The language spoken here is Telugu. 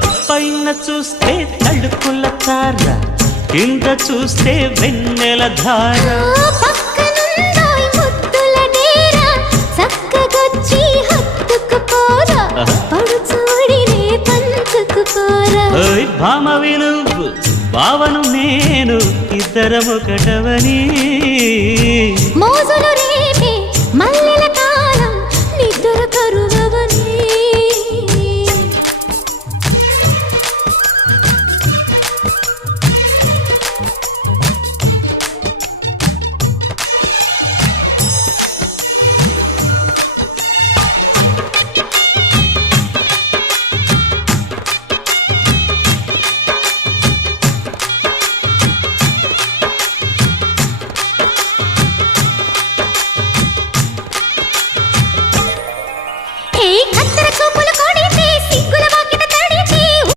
పైన చూస్తే తడుకుల తార, కింద చూస్తే వెన్నెల ధార. పక్కనుందోయ్ ముద్దుల డేరా, చక్కగొచ్చి హత్తుకుపోరా, పడు చూడినే పంచుకుపోరా. భామ విలువు భావను నేను, ఇద్దరమొకటవని మోజులు రేపే మల్లె